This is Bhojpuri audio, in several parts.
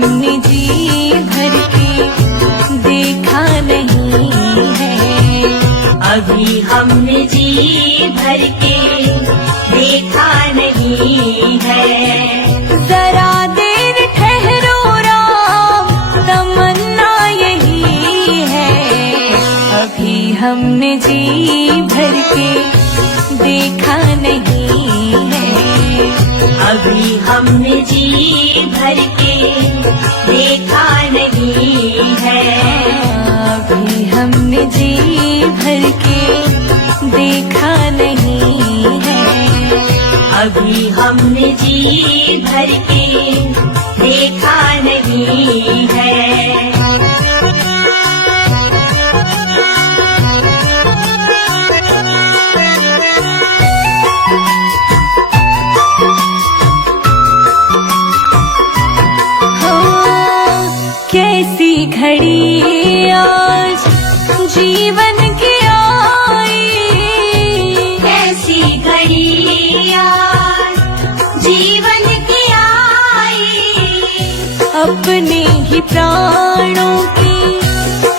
हमने जी भर के देखा नहीं है। अभी हमने जी भर के देखा नहीं है। जरा देर ठहरो राम, तमन्ना यही है। अभी हमने जी भर के देखा नहीं है। अभी हमने जी भर के देखा नहीं है। अभी हमने जी भर के देखा नहीं है। अभी हमने जी भर के देखा नहीं है। कैसी घड़ी आज जीवन की आई, कैसी घड़ी आज जीवन की आई। अपने ही प्राणों की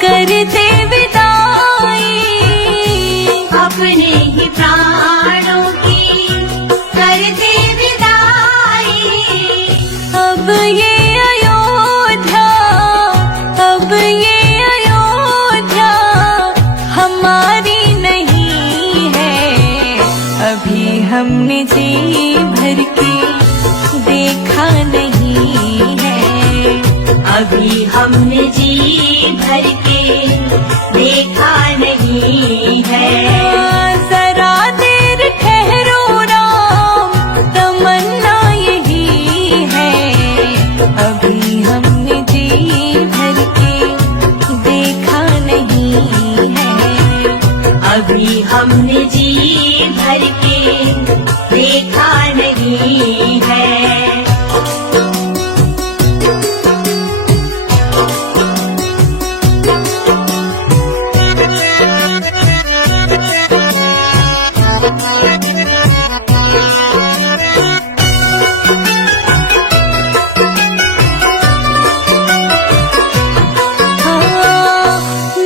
करते विदाई, अपने ही प्राणों की करते विदाई। अब ये हमने जी भर के देखा नहीं है। अभी हमने जी भर के देखा नहीं है। जरा देर ठहरो राम, तमन्ना यही है। अभी हमने जी भर के देखा नहीं है। अभी हमने जी भर के देखा नहीं है।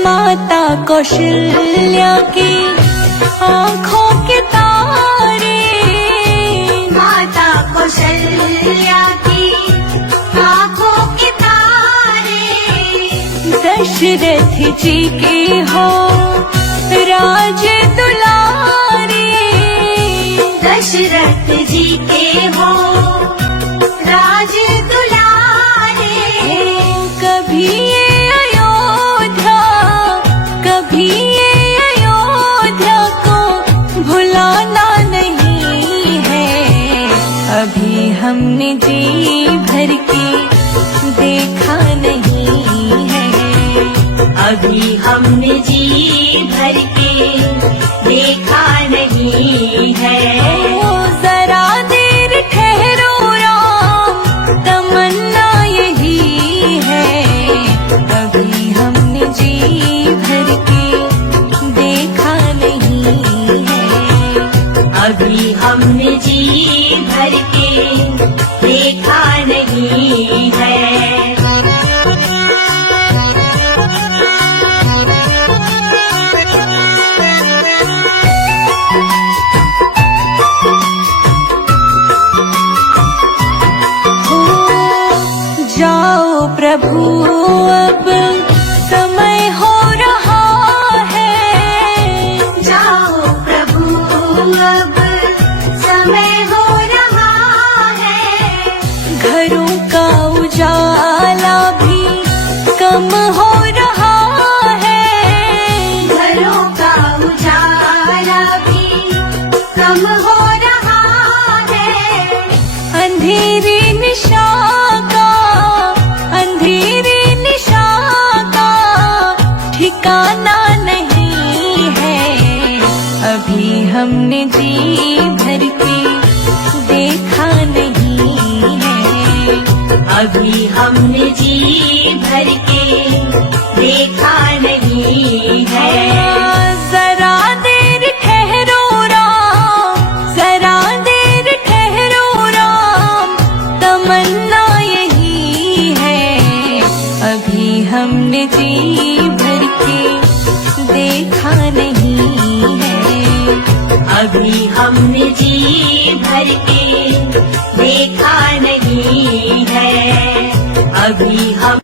माता कौशल्या की आँखों के तारे, माता कौशल्या की आँखों के तारे। दशरथ जी के हो राज दुलारे, दशरथ जी के हो राज दुलारे। कभी ये अयोध्या, कभी ये अयोध्या को भुलाना नहीं है। अभी हमने जी भर के देखा नहीं है। अभी हमने जी भर के देखा नहीं है। जरा देर ठहरो राम, तमन्ना यही है। अभी हमने जी भर के देखा नहीं है। अभी हमने जी भर के देखा नहीं है। जाओ प्रभु अब समय हो रहा है। जाओ प्रभु अब समय हो रहा है। घरों का उजाला भी कम हो रहा है। घरों का उजाला भी कम हो रहा है। अंधेरी निशा ठिकाना नहीं है। अभी हमने जी भर के देखा नहीं है। अभी हमने जी भर के देखा नहीं है। जरा देर ठहरो राम, जरा देर ठहरो राम, तमन्ना यही है। हमने जी भर के देखा नहीं है। अभी हम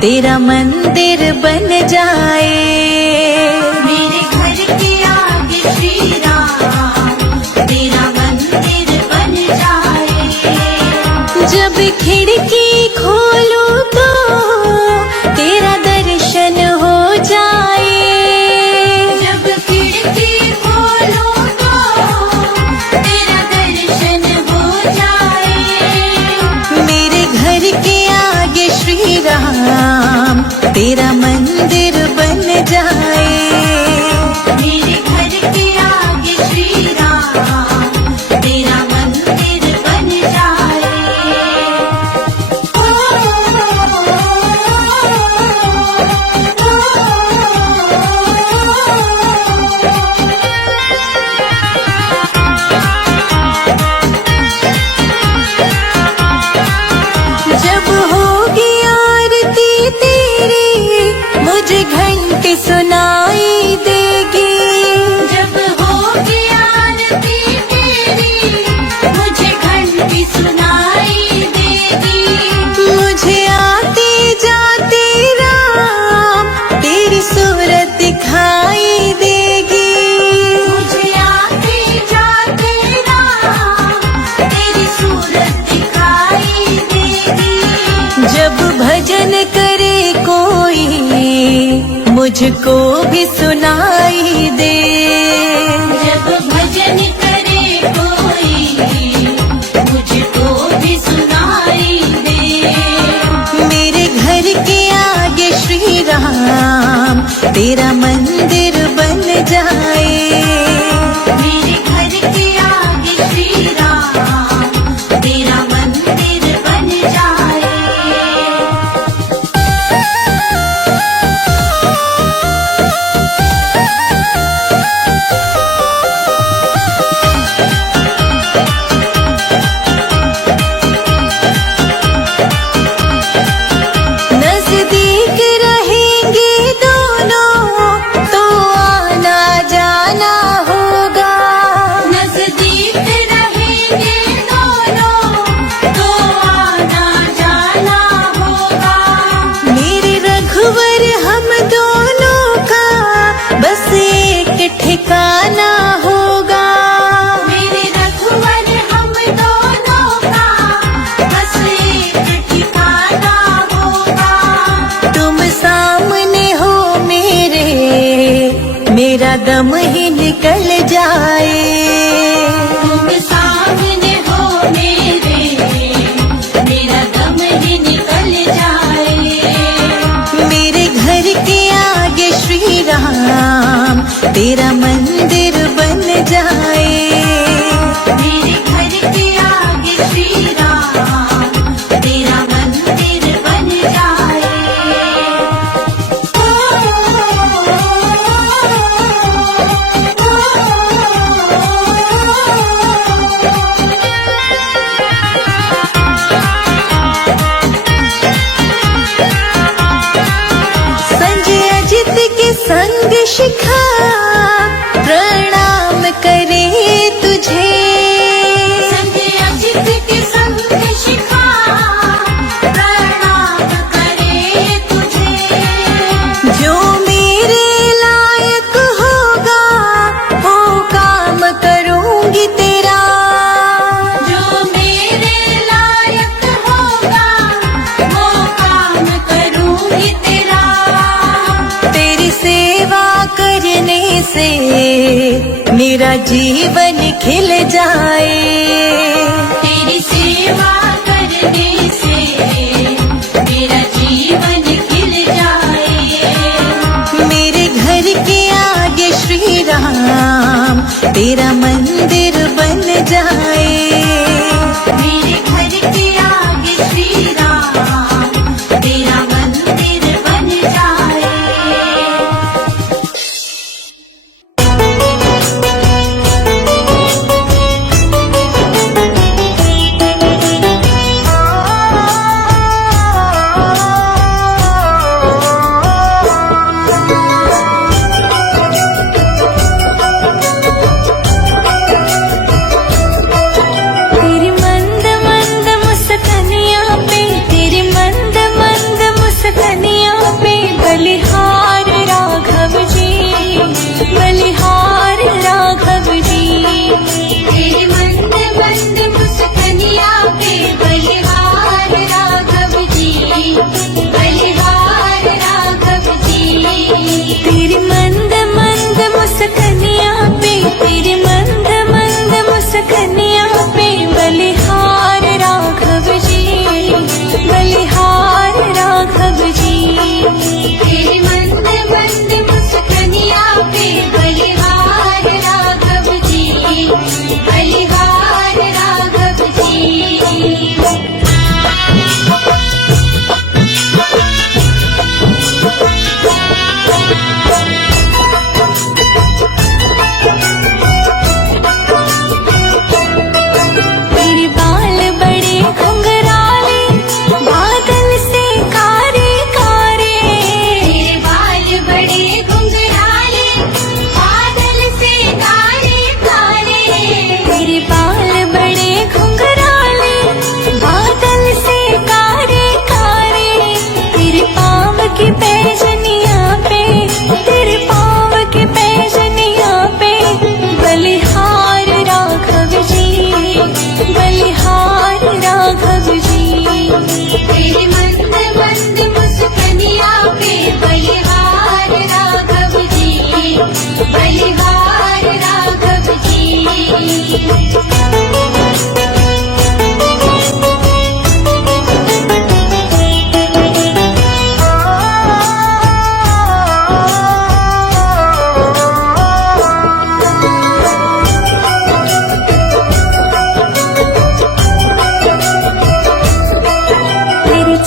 तेरा मंदिर बन जाए। मेरे घर के आगे श्री राम तेरा मंदिर बन जाए। जब खिड़की खोलो तो तेरा दर्शन हो जाए। जब खिड़की खोलो तो तेरा दर्शन हो जाए। मेरे घर के आगे श्री राम तेरा मंदिर बन जाए। मेरे घर के आगे श्री राम तेरा मंदिर बन जाए। जब होगी आरती तेरी मुझे घंटी सुनाई देगी। जब होगी आरती तेरी मुझे घंटी सुनाई देगी। मुझे आते जाते राम तेरी सूरत दिखाई देगी। मुझे आते जाते राम तेरी सूरत दिखाई देगी। जब भजन करे कोई मुझको भी सुनाई दे। जब भजन करे कोई मुझको भी सुनाई दे। मेरे घर के आगे श्री राम तेरा मंदिर बन जाए। मेरे घर के आगे श्री राम तेरा मंदिर बन जाए। नजदीक रहेंगे दोनों तो आना जाना होगा। नजदीक रहेंगे दोनों तो आना जाना होगा। मेरे रघुवर हम दोनों का बस एक ठिकाना होगा। मेरे रघुवर हम दोनों का बस एक ठिकाना होगा। तुम सामने हो मेरा दम ही निकल जाए। तुम सामने हो मेरा दम ही निकल जाए। मेरे घर के आगे श्री राम तेरा मंदिर बन जाए। मेरे घर के आगे श्री राम तेरा मंदिर बन जाए। संजय अजित के संग शिखा प्रणाम करे तुझे। संजय अजित के संग शिखा प्रणाम करे तुझे। जो मेरे लायक होगा वो काम करूंगी तेरा। जो मेरे लायक होगा वो काम करूंगी तेरा। तेरी सेवा करने से मेरा जीवन खिल जाए। तेरी सेवा करने से मेरा जीवन खिल जाए। मेरे घर के आगे श्री राम तेरा मंदिर बन जाए। मेरे घर के आगे श्री राम तेरा मंदिर बन जाए। तेरी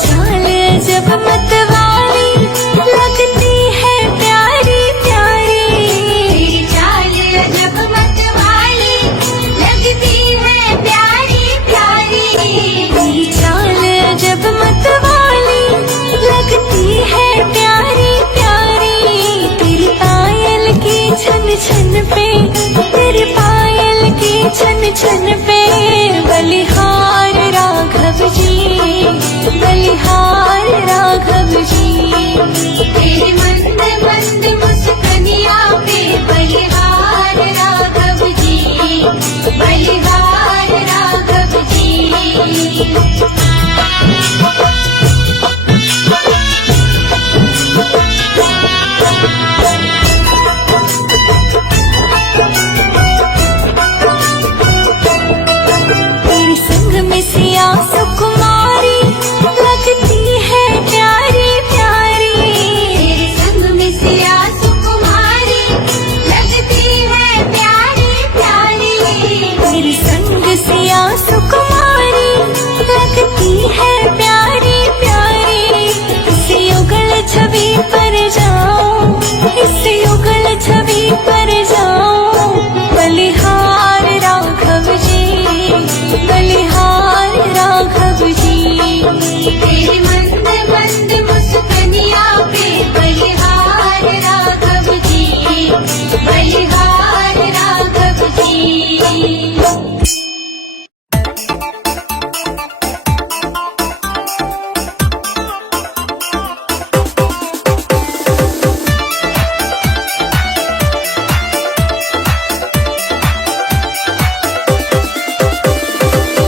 चाल जब मतवाली लगती है प्यारी प्यारी। तेरी चाल जब मतवाली लगती है प्यारी प्यारी। तेरी चाल जब मतवाली लगती है प्यारी प्यारी। तेरी पायल की छन छन पे, तेरी पायल की छन छन पे बलिहार राघव जी, बलिहार राघव जी। तेरी मंद मंद मुस्कनिया पे बलिहार राघव जी, बलिहार राघव जी। तेरे संग में सिया सुकुमारी लगती है प्यारी प्यारी। तेरे संग में सिया सुकुमारी लगती है प्यारी प्यारी। तेरे संग सिया सुकुमारी लगती है प्यारी प्यारी। इस युगल छवि पर जाऊं, इस युगल छवि पर जाऊं। बलिहार राघव जी, बलिहार राघव जी। तेरी मंद मंद मुस्कनिया पे बलिहार राघव जी, बलिहार राघव जी।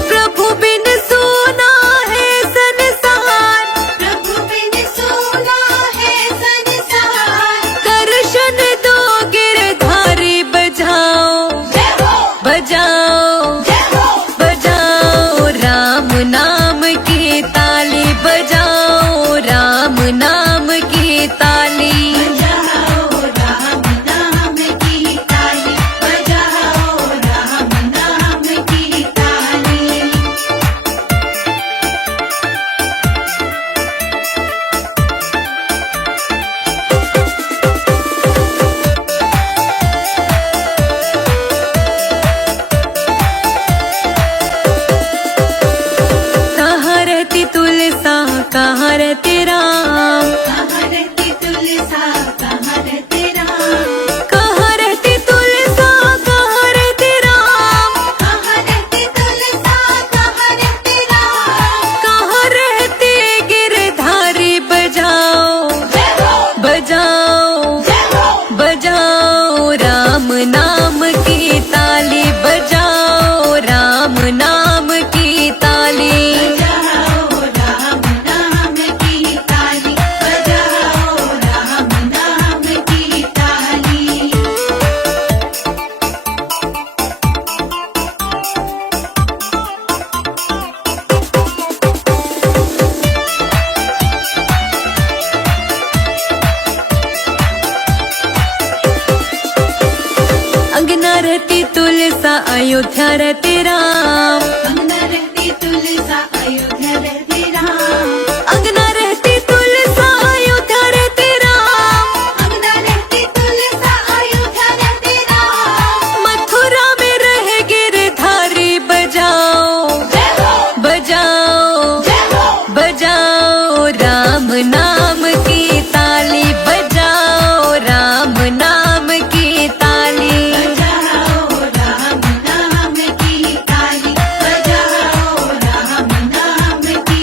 प्रभु बिन सोना है संसार, प्रभु बिन सोना है संसार। दर्शन दो गिरधारी बजाओ, जय हो, बजाओ, जय हो, बजाओ राम नाम की ताली, बजाओ राम नाम की ताली। बजाओ राम नाम की ताली, बजाओ राम नाम की ताली। कहाँ रहती तुलसा, कहाँ रहते राम, कहाँ रहती तुलसा, कहाँ रहते राम। कहाँ रहती तुलसा, कहाँ रहते राम। कहाँ रहती तुलसा, कहाँ रहते राम। कहाँ रहते गिरधारी बजाओ, जय हो, बजाओ, जय हो, बजाओ राम नाम की ताली, बजाओ राम नाम की ताली। बजाओ राम नाम की ताली, बजाओ राम नाम की ताली। अंगना रहती तुलसा, अयोध्या रहते राम। अंगना रहती तुलसा, अयोध्या रहते राम। अंगना रहती तुलसा, अयोध्या रहते राम। अंगना रहती तुलसा, अयोध्या रहते राम। मथुरा में रहे गिरधारी बजाओ, जय हो, बजाओ, जय हो, बजाओ राम नाम की ताली, बजाओ राम नाम की ताली। बजाओ राम नाम की ताली, बजाओ राम नाम की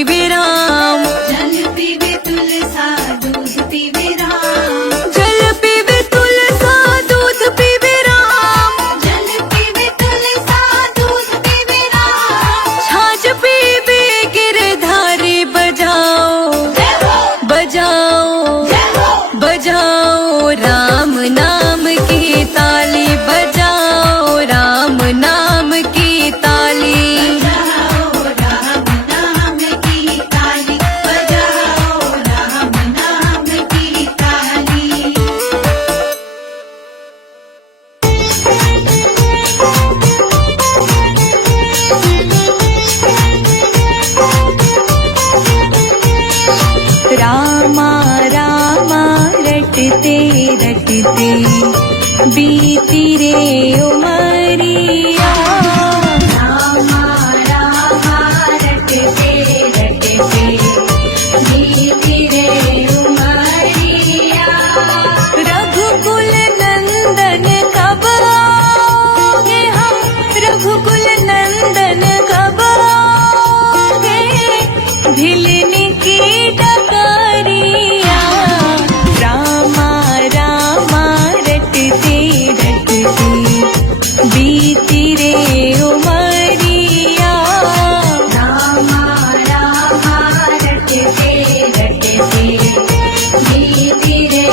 पीवे राम। जल पीवे तुलसा दूध पीवे राम। जल पीवे तुलसा दूध पीवे राम। जल पीवे तुलसा दूध पीवे राम। छाछ पीवे गिरधारी बजाओ जय हो बजाओ जय हो बजाओ राम नाम की ताली बजाओ राम नाम की ताली। बजाओ राम नाम की ताली। बजाओ राम नाम की ताली। रामा रामा रटते रटते बीती रे उमरिया। रामा रामा रटते रटते बीती रे उमरिया। रघुकुल नंदन कब आओगे हम, रघुकुल नंदन कब आओगे, भिलने की डगरिया। रामा रामा रटते रटते बीती रे उमरिया। रामा रामा रटते रटते बीती रे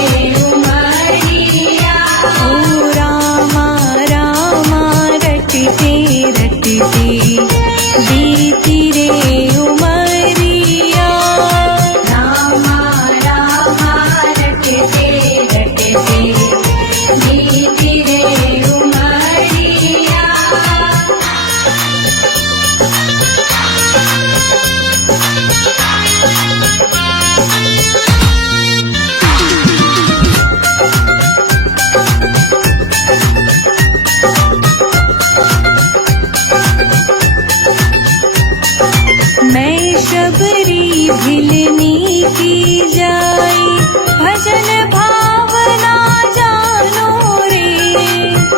उमरिया। ओ रामा रामा रटते रटते बीती रे उमरिया। रामा रामा रटते रटते बीती रे उमरिया। मैं शबरी भिलनी की जाई, भजन भावना जानो रे।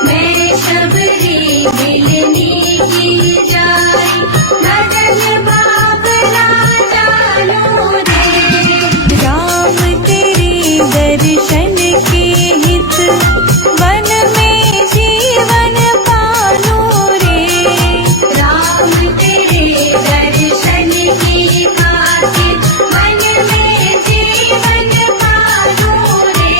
मैं शबरी मिलनी की जाई, भजन भावना जानो रे। राम तेरे दर्शन के हित, वन में जीवन पालो रे। राम तेरे दर्शन की खातिर मन में जीवन पालो रे।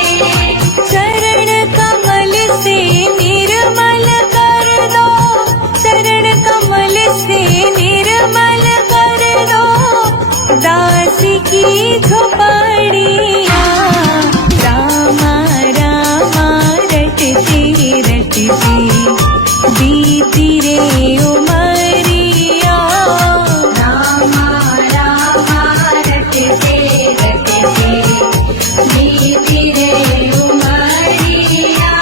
चरण कमल से निर्मल कर दो, चरण कमल से निर्मल कर दो, दास की झोपड़िया। रामा रामा रटते रटते बीती रे उमरिया। रामा रामा रटते रटते बीती रे उमरिया।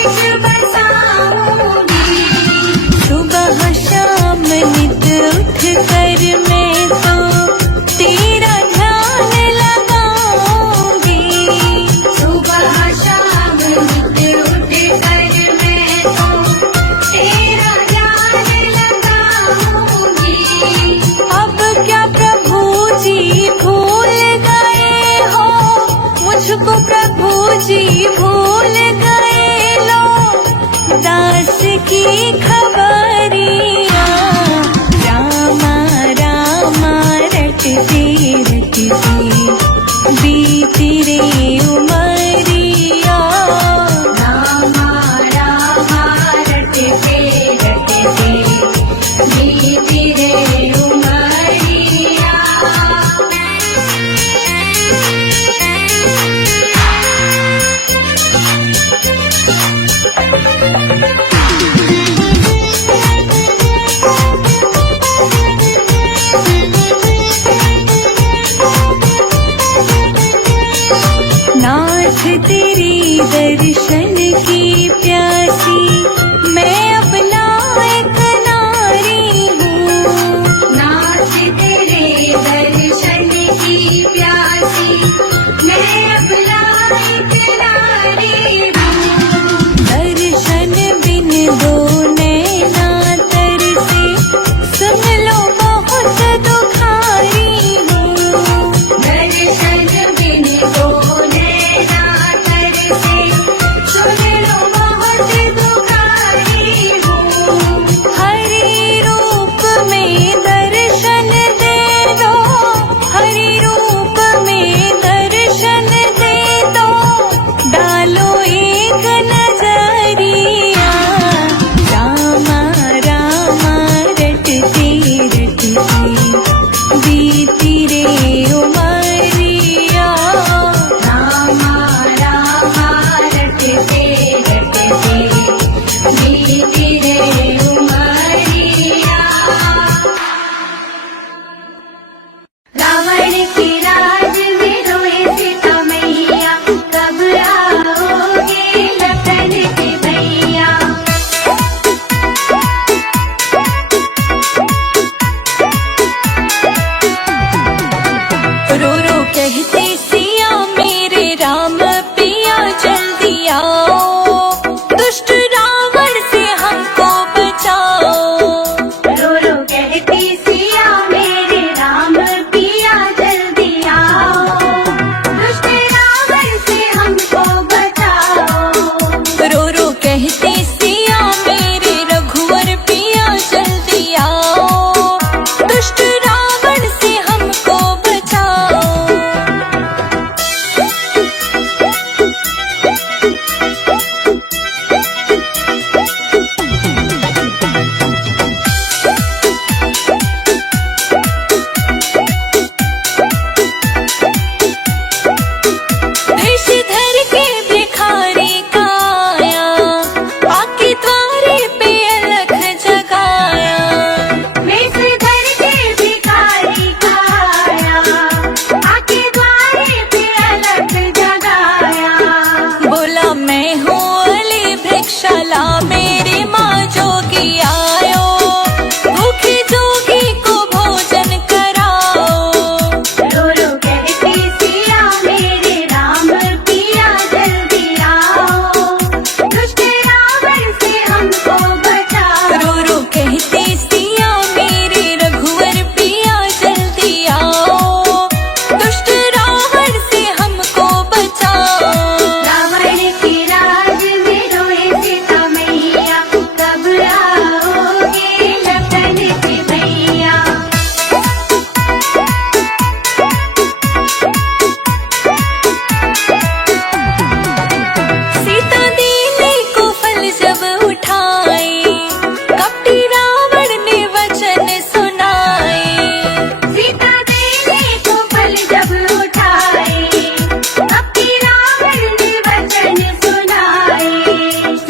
बीच बसाऊंगी। सुबह शाम नित उठ कर मैं तो तेरा ध्यान लगाऊंगी। सुबह शाम नित उठ कर मैं तो तेरा ध्यान लगाऊंगी। अब क्या प्रभु जी भूल गए हो मुझको, प्रभु जी भूल गए लो दास की खबरिया। रामा रामा रटते रटते बीती रे उमरिया। रामा रामा रटते रटते बीती रे उमरिया। नाथ तेरी दर्शन की प्यासी मैं अपना एक नारी हूँ। नाथ तेरे दर्शन की प्यासी मैं अपना एक नारी हूँ। दर्शन बिन दो नैना तरसे सुन लो बहुत दुखारी हूँ। दर्शन बिन दो नैना तरसे सुन लो बहुत दुखारी हूँ। हरि रूप में दर्शन दे दो, हरि रूप में दर्शन दे दो, डालो एक नजरिया। रामा रामा रटते रटते बीती रे उमरिया। रामा रामा रटते रटते बीती रे उमरिया। रावण के राज में रोए सीता मैया, कब आओगे लखन के भैया। रो रो कहते सिया मेरे राम पिया जल्दी आओ, दुष्ट रावण से हमको बचाओ। रो रो कहती सिया मेरे राम पिया जल्दी आओ, दुष्ट रावण से हमको बचाओ। रो रो कहते सिया मेरे रघुवर पिया जल्दी आओ, दुष्ट रावण से हमको बचाओ। देश धर के भिखारी काया, आके द्वारे पे अलख जगाया। मेष धर के भिखारी काया, आके द्वारे पे अलख जगाया। बोला मैं हूँ अली भिक्षाला, मेरी माँ जोगी आयो, भूखी जोगी को भोजन कराओ। रो रो कहती सिया मेरे राम पिया जल्दी आओ, दुष्ट रावण से हमको बचाओ। रो रो कहते सिया मेरे रघुवर पिया जल्दी आओ, दुष्ट रावण से हमको बचाओ। रावण के राज में रोए सीता मैया, कब आओगे लखन के भैया। सीता देवी को फल जब उठाए, कपटी रावण ने वचन सुनाए। सीता देवी को फल जब उठाए, कपटी रावण ने वचन सुनाए।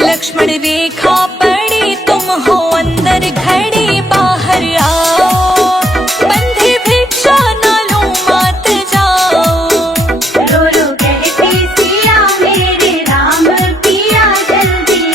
लक्ष्मण रेखा पड़ी तुम हो अंदर खड़ी, बाहर आओ, बंधे भिक्षा न लो मात जाओ। रो रो कहती सिया मेरे राम पिया जल्दी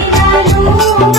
लालू